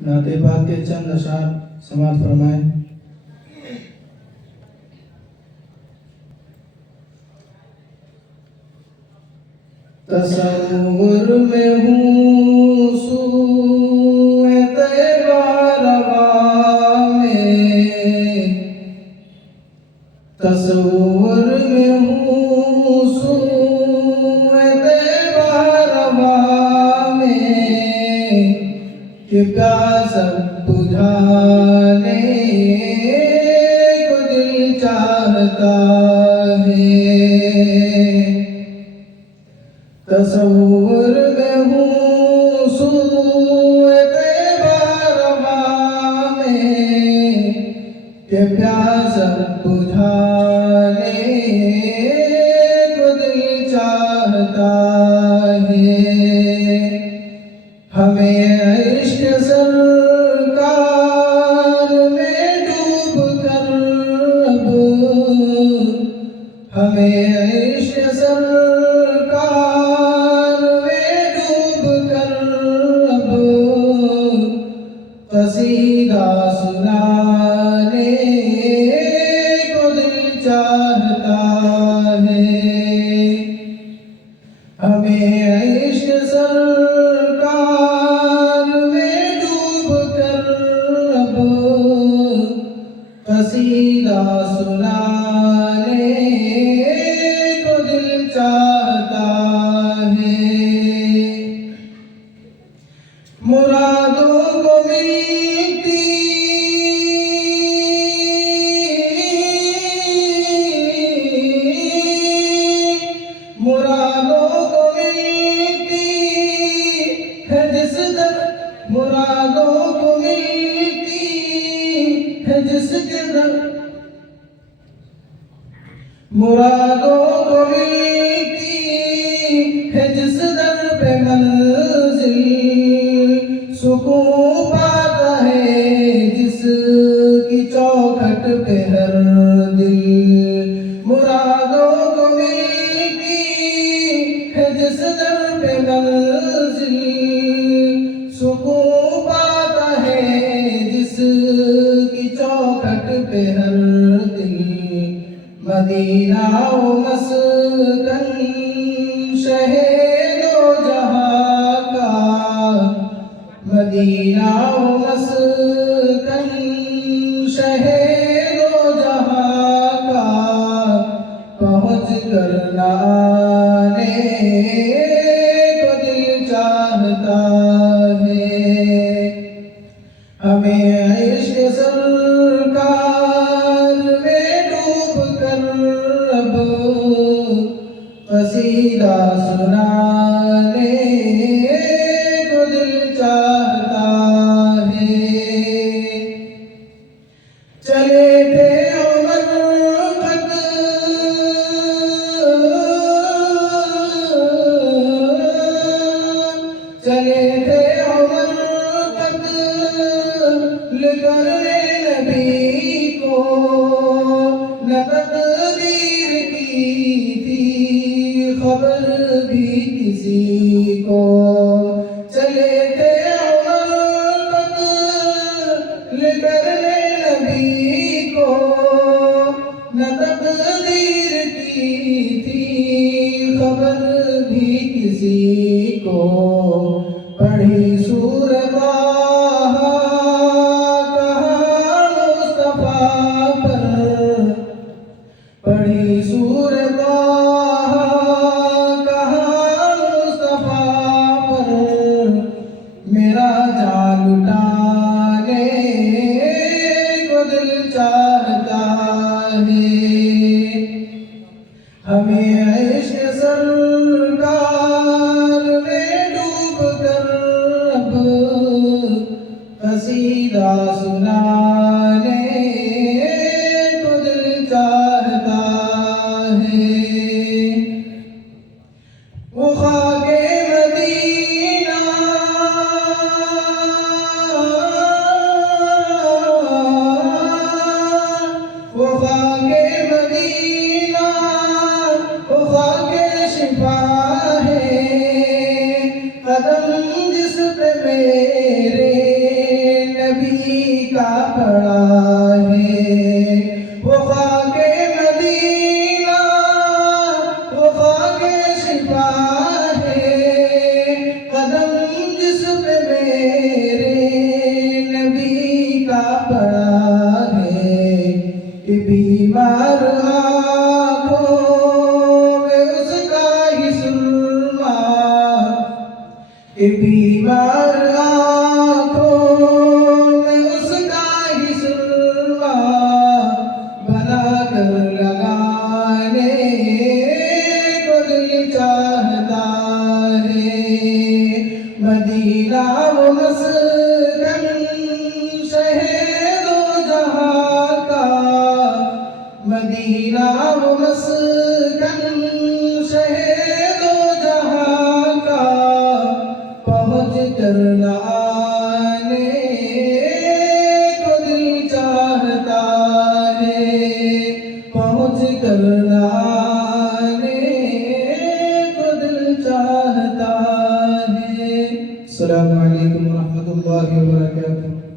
नाते पाक के चंद अशार समाप्त फरमाएं। तसव्वुर में हूँ सूए तैबा रवा में, तसव्वुर में हूँ सूए तैबा रवा में, कि प्यास बुझाने को दिल चाहता है। तसव्वुर में हूँ सूए तैबा रवा में, कि प्यास बुझाने को दिल चाहता है। हमें इश्क सरकार में डूब कर अब, हमें इश्क सरकार में डूब कर अब, कसीदा सुनाने को दिल चाहता है। हमें इश्क सरकार में डूब कर अब, कसीदा सुनाने को दिल चाहता है। मुरादों को मिलती मुरादों को मिलती है जिस दर, मुरादों को मिलती है जिसके दर, मुरादों को मिलती है जिस दर पे मंजिल, सुकून पाता है जिसकी चौखट पे हर दिल। मुरादों को मिलती है जिस दर पे मंजिल, सुकून पाता है जिसकी चौखट पे हर दिल। मदीना ओ मस्कन शहे दो जहां का, मदीना ओ मस्कन शहे दो जहां का, पहुँच कर लाने को दिल चाहता है। हमें इश्क सरकार में डूब कर अब, कसीदा सुनाने को दिल चाहता है। चले थे उमर तक, चले थे उमर तक करने नबी को, न तकदीर की थी खबर भी किसी को। चले थे उमर तक करने नबी को, न तकदीर की थी खबर भी किसी को। पढ़ी सूरत पढ़ी सूरत कहाँ मुस्तफा पर, मेरा जान लुटाने को दिल चाहता है। हमें इश्क सरकार में डूब कर अब, कसीदा सुनाने को दिल चाहता है। वो खाके मदीना, वो खाके मदीना, वो खाके शिफा है, कदम जिस पे मेरे का पड़ा है। वो खाके मदीना वो खाके शिफा है, कदम जिस पे मेरे नबी का पड़ा है। कि बीमार आँखों में उसका ही सुरमा, कि बीमार आँखों में उसका ही सुरमा, बना कर लगाने को दिल चाहता है। मदीना वो मस्कन शहर दो जहाँ का, मदीना वो मस्कन शहर दो जहाँ का, पहुँच कर न आने को दिल चाहता है। पहुँच कर न आने को दिल चाहता है। अस्सलामु अलैकुम व रहमतुल्लाहि व बरकातुहू।